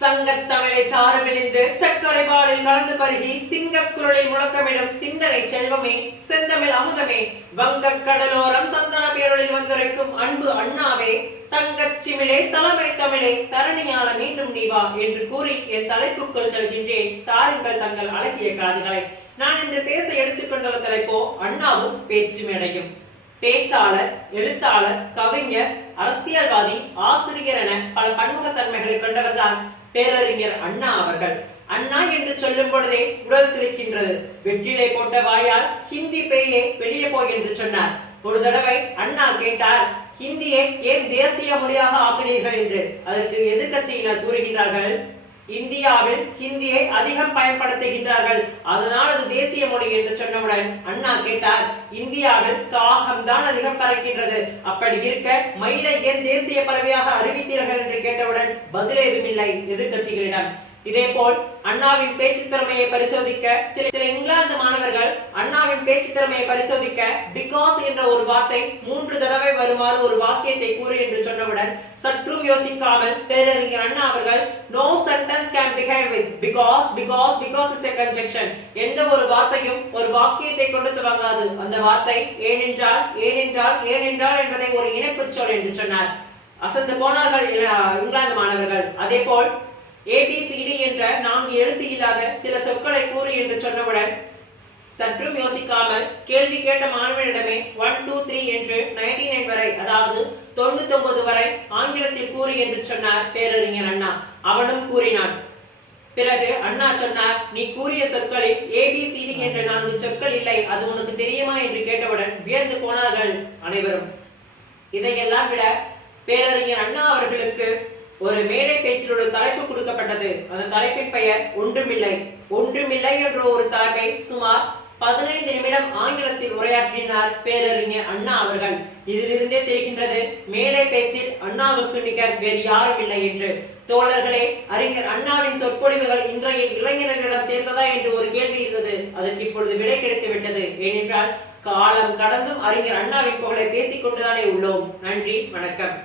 சங்கத்தமிழை சாறு விழிந்து சக்கரை பாலில் கலந்து பருகி சிங்கக்குரலில் முழக்கமிடும் சிந்தனை செல்வமே செந்தமிழ் அமுதமே வங்கக் கடலோரம் சந்தன பேரொழில் வந்துரைக்கும் அன்பு அண்ணாவே தங்கச்சிமிழே தலைமை தமிழே தரணியால மீண்டும் நீவா என்று கூறி என் தலைப்புக்குள் செல்கின்றேன். தாருங்கள் தங்கள் அழகிய காதுகளை. நான் இன்று பேச எடுத்துக்கொண்டுள்ள தலைப்போ அண்ணாவும் பேச்சு மேடையும். பேச்சாளர், எழுத்தாளர், கவிஞர், அரசியல்வாதி, ஆசிரியர் என பல பன்முகத்தன்மைகளை கொண்டவர்தான் பேரறிஞர் அண்ணா அவர்கள். அண்ணா என்று சொல்லும் பொழுதே உடல் சிலிக்கின்றது. வெற்றிலை போட்ட வாயால் ஹிந்தி பேயே வெளியே போய் என்று சொன்னார். ஒரு தடவை அண்ணா கேட்டார், ஹிந்தியை ஏன் தேசிய மொழியாக ஆக்கினீர்கள் என்று. அதற்கு எதிர்கட்சியினர் கூறுகின்றார்கள், இந்தியாவில் ஹிந்தியை அதிகம் பயன்படுத்துகின்றார்கள், அதனால் அது தேசிய மொழி என்று சொன்னவுடன் அண்ணா கேட்டார், இந்தியாவில் காகம் தான் அதிகம் பறக்கின்றது, அப்படி இருக்க மயிலை ஏன் தேசிய பறவையாக அறிவித்தீர்கள் என்று கேட்டவுடன் பதில் ஏதுமில்லை எதிர்கட்சிகளிடம். இதே போல் அண்ணாவின் பேச்சு திறமையை பரிசோதிக்க சில இங்கிலாந்து மாணவர்கள் அண்ணாவின் பேச்சு திறமையை பரிசோதிக்க பிகாஸ் என்ற ஒரு வார்த்தை 3 தடவை வருமாறு ஒரு வாக்கியத்தை கூறு என்று சொன்னவுடன் சற்றும் யோசிக்காமல் பேரறிஞர் அண்ணா அவர்கள் no sentence can begin with because is a conjunction. எந்த ஒரு வார்த்தையும் ஒரு வாக்கியத்தை கொண்டு துவங்காது. அந்த வார்த்தை ஏனென்றால் என்பதை ஒரு இணைப்பு சொல் என்று சொன்னார். அசந்து போனார்கள் இங்கிலாந்து மாணவர்கள். அதே போல் ABCD என்ற 4 எழுத்து இல்லாத சில சொற்களை கூறு என்று சொன்னவுடன் சற்றும் யோசிக்காமல் கேள்வி கேட்ட மாணவனிடமே 1 2 3 என்று 99 வரை, அதாவது 99 வரை ஆங்கிலத்தில் கூறு என்று சொன்னார் பேரறிஞர் அண்ணா. அவனும் கூறினான். பிறகு அண்ணா சொன்னார், நீ கூறிய சொற்களில் ABCD என்ற 4 சொற்கள் இல்லை, அது உனக்கு தெரியுமா என்று கேட்டவுடன் வியந்து போனார்கள் அனைவரும். இதையெல்லாம் விட பேரறிஞர் அண்ணா அவர்களுக்கு ஒரு மேடை பேச்சில் ஒரு தலைப்பு கொடுக்கப்பட்டது. அந்த தலைப்பின் பெயர் ஒன்றுமில்லை என்ற ஒரு தலைப்பை சுமார் 15 நிமிடம் ஆங்கிலத்தில் உரையாற்றினார் பேரறிஞர் அண்ணா அவர்கள். இதிலிருந்தே தெரிகின்றது மேடை பேச்சில் அண்ணாவுக்கு நிகர் வேறு யாரும் இல்லை என்று. தோழர்களே, அறிஞர் அண்ணாவின் சொற்பொழிவுகள் இன்றைய இளைஞர்களிடம் சேர்ந்ததா என்று ஒரு கேள்வி இருந்தது. அதற்கு இப்பொழுது விடை கிடைத்து விட்டது. ஏனென்றால் காலம் கடந்தும் அறிஞர் அண்ணாவின் புகழை பேசிக் கொண்டுதானே உள்ளோம். நன்றி, வணக்கம்.